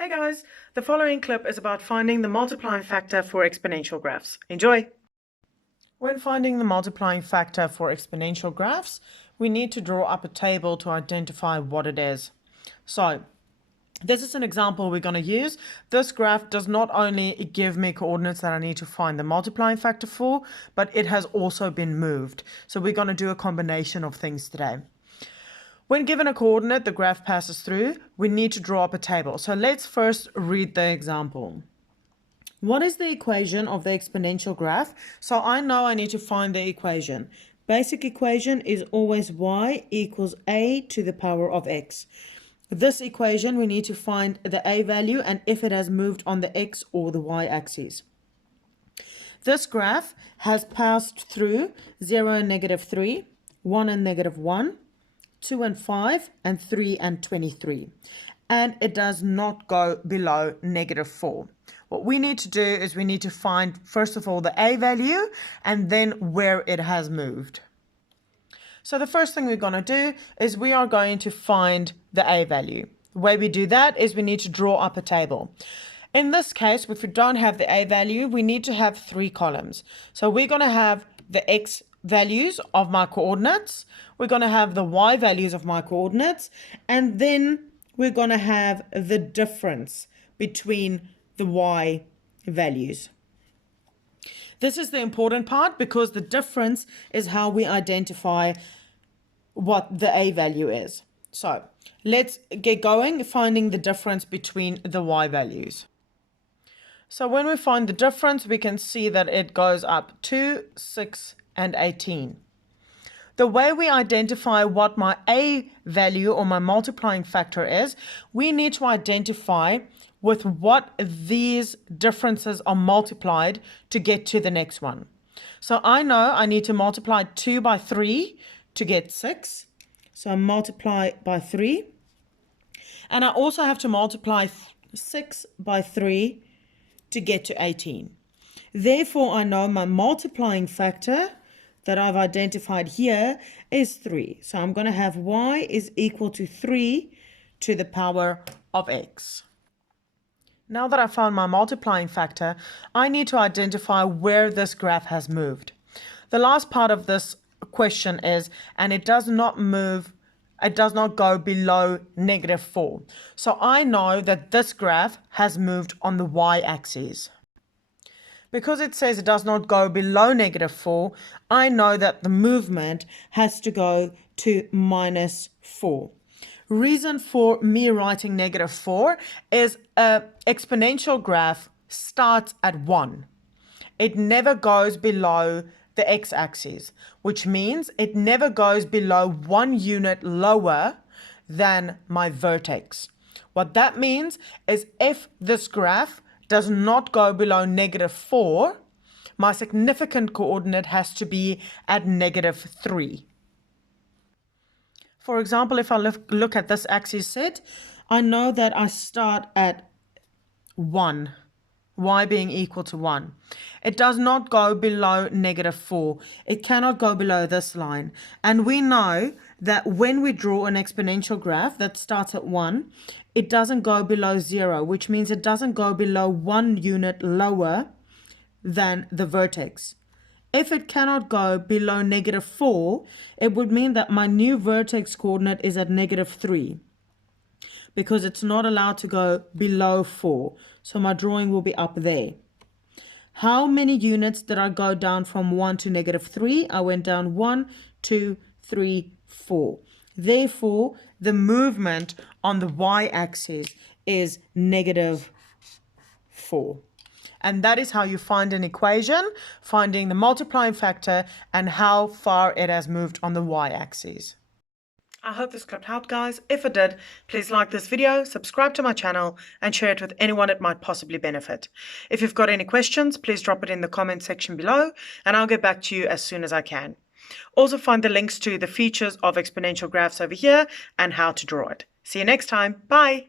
Hey guys, the following clip is about finding the multiplying factor for exponential graphs. Enjoy! When finding the multiplying factor for exponential graphs, we need to draw up a table to identify what it is. So, this is an example we're going to use. This graph does not only give me coordinates that I need to find the multiplying factor for, but it has also been moved. So we're going to do a combination of things today. When given a coordinate the graph passes through, we need to draw up a table. So let's first read the example. What is the equation of the exponential graph? So I know I need to find the equation. Basic equation is always y equals a to the power of x. This equation, we need to find the a value and if it has moved on the x or the y axis. This graph has passed through 0 and -3, 1 and -1, 2 and 5, and 3 and 23. And it does not go below -4. What we need to do is we need to find, first of all, the a value and then where it has moved. So the first thing we're going to do is we are going to find the a value. The way we do that is we need to draw up a table. In this case, if we don't have the a value, we need to have 3 columns. So we're going to have the x values of my coordinates, we're going to have the y values of my coordinates, and then we're going to have the difference between the y values. This is the important part because the difference is how we identify what the a value is. So let's get going finding the difference between the y values. So when we find the difference, we can see that it goes up 2, 6, and 18. The way we identify what my a value or my multiplying factor is, we need to identify with what these differences are multiplied to get to the next one. So I know I need to multiply 2 by 3 to get 6. So I multiply by 3. And I also have to multiply 6 by 3 to get to 18. Therefore, I know my multiplying factor that I've identified here is 3. So I'm going to have y is equal to 3 to the power of x. Now that I found my multiplying factor, I need to identify where this graph has moved. The last part of this question is, and it does not move, it does not go below -4. So I know that this graph has moved on the y-axis. Because it says it does not go below -4, I know that the movement has to go to -4. Reason for me writing -4 is an exponential graph starts at 1. It never goes below the x-axis, which means it never goes below 1 unit lower than my vertex. What that means is if this graph does not go below -4, my significant coordinate has to be at -3. For example, if I look at this axis set, I know that I start at 1, y being equal to 1. It does not go below -4. It cannot go below this line. And we know that when we draw an exponential graph that starts at 1, it doesn't go below 0, which means it doesn't go below 1 unit lower than the vertex. If it cannot go below -4, it would mean that my new vertex coordinate is at -3 because it's not allowed to go below 4. So my drawing will be up there. How many units did I go down from 1 to -3? I went down 1, 2, 3, 4. Therefore, the movement on the y-axis is -4. And that is how you find an equation, finding the multiplying factor and how far it has moved on the y-axis. I hope this clip helped, guys. If it did, please like this video, subscribe to my channel, and share it with anyone it might possibly benefit. If you've got any questions, please drop it in the comment section below, and I'll get back to you as soon as I can. Also find the links to the features of exponential graphs over here and how to draw it. See you next time. Bye.